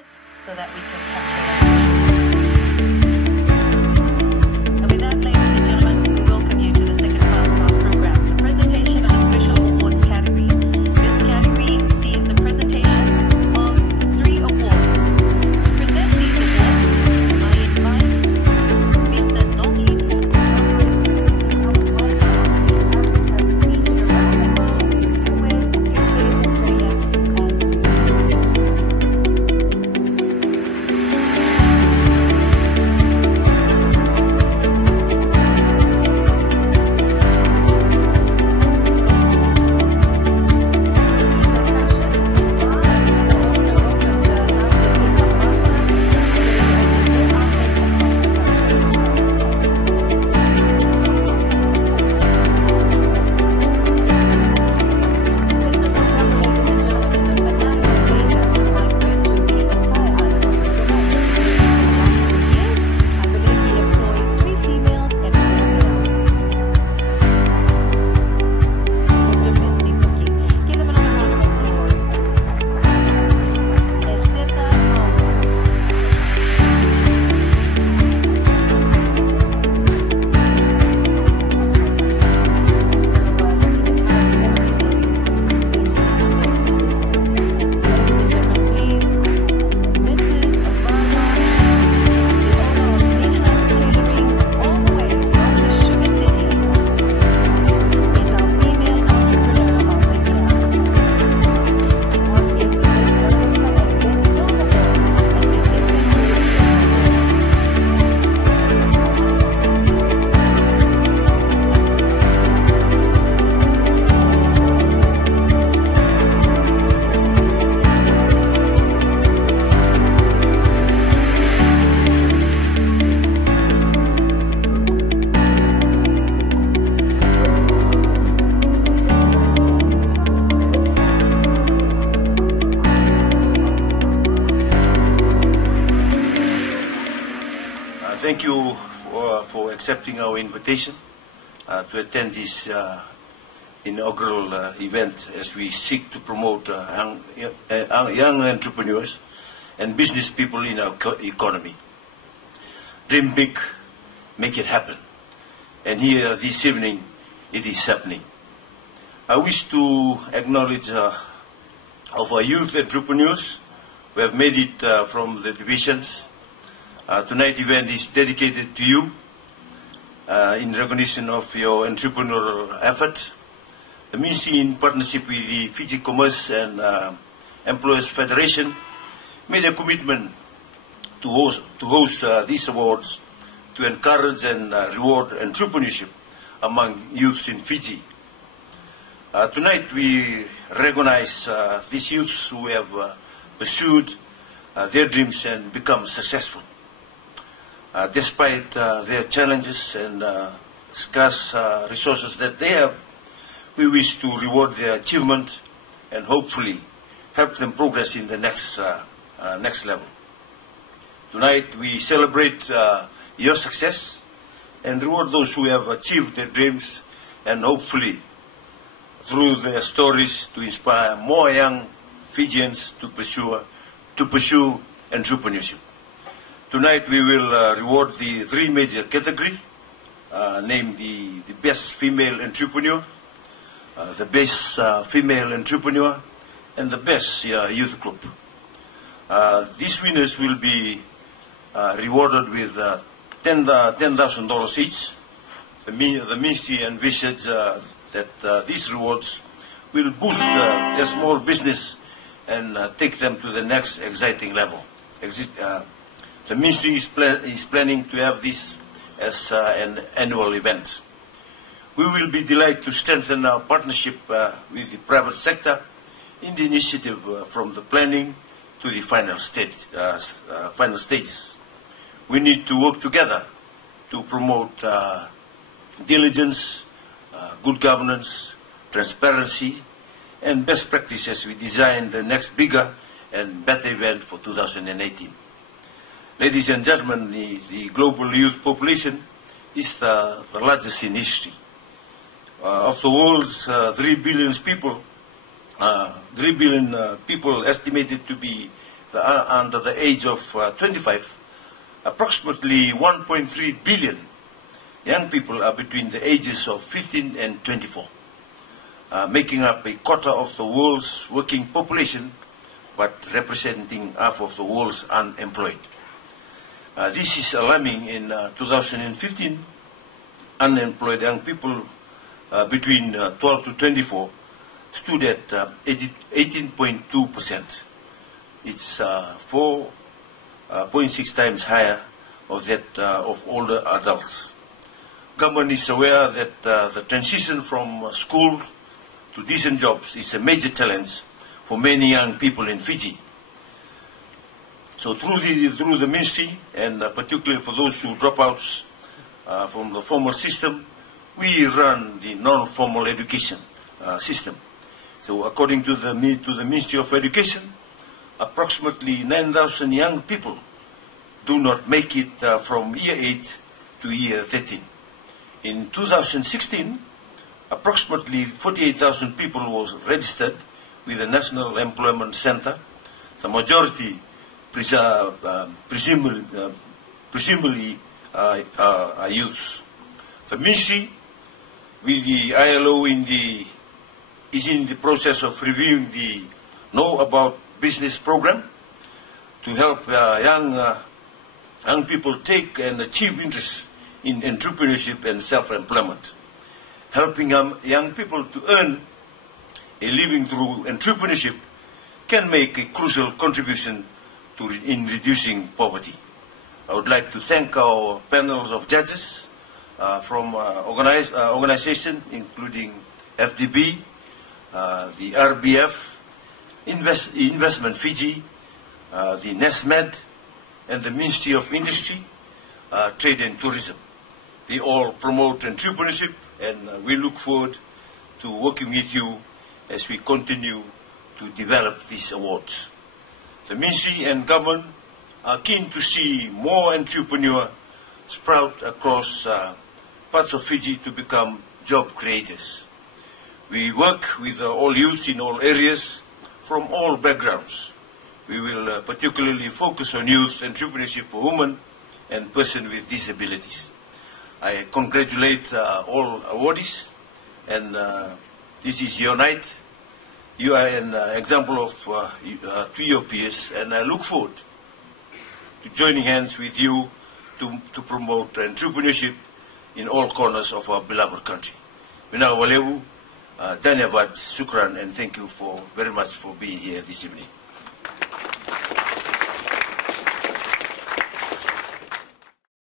minute so that we can capture that. And with that, ladies and gentlemen, we welcome you to the second part of our program, the presentation of the Special Awards category. This category sees the presentation of 3 awards. To present these awards, I invite Mr. Nongi, thank you for accepting our invitation to attend this inaugural event as we seek to promote young entrepreneurs and business people in our economy. Dream big, make it happen. And here this evening, it is happening. I wish to acknowledge of our youth entrepreneurs who have made it from the divisions. Tonight's event is dedicated to you in recognition of your entrepreneurial effort. The Ministry, in partnership with the Fiji Commerce and Employers Federation, made a commitment to host these awards to encourage and reward entrepreneurship among youths in Fiji. Tonight we recognize these youths who have pursued their dreams and become successful. Despite their challenges and scarce resources that they have, we wish to reward their achievement and hopefully help them progress in the next level. Tonight we celebrate your success and reward those who have achieved their dreams, and hopefully through their stories to inspire more young Fijians to pursue entrepreneurship. Tonight we will reward the 3 major categories, named the Best Female Entrepreneur, the Best Female Entrepreneur, and the Best Youth Group. These winners will be rewarded with $10,000 each. The Ministry envisages that these rewards will boost their small business and take them to the next exciting level. The Ministry is planning to have this as an annual event. We will be delighted to strengthen our partnership with the private sector in the initiative from the planning to the final stages. We need to work together to promote diligence, good governance, transparency, and best practice as we design the next bigger and better event for 2018. Ladies and gentlemen, the global youth population is the largest in history. Of the world's 3 billion people, 3 billion people estimated to be under the age of 25, approximately 1.3 billion young people are between the ages of 15 and 24, making up a quarter of the world's working population, but representing half of the world's unemployed. This is alarming. In 2015, unemployed young people between 12 to 24 stood at 18.2%. It's 4.6 times higher of that of older adults. Government is aware that the transition from school to decent jobs is a major challenge for many young people in Fiji. So through the ministry, and particularly for those who drop out from the formal system, we run the non-formal education system. So according to the Ministry of Education, approximately 9,000 young people do not make it from year 8 to year 13. In 2016, approximately 48,000 people was registered with the National Employment Center. The majority presumably are youths. The ministry, with the ILO is in the process of reviewing the Know About Business program to help young people take and achieve interest in entrepreneurship and self-employment. Helping young people to earn a living through entrepreneurship can make a crucial contribution in reducing poverty. I would like to thank our panels of judges from organizations including FDB, the RBF, Investment Fiji, the NESMED, and the Ministry of Industry, Trade and Tourism. They all promote entrepreneurship, and we look forward to working with you as we continue to develop these awards. The Ministry and government are keen to see more entrepreneurs sprout across parts of Fiji to become job creators. We work with all youths in all areas from all backgrounds. We will particularly focus on youth entrepreneurship for women and persons with disabilities. I congratulate all awardees, and this is your night. You are an example of to your peers, and I look forward to joining hands with you to promote entrepreneurship in all corners of our beloved country. Mina walewu, Dhanyavad, Shukran, and thank you very much for being here this evening.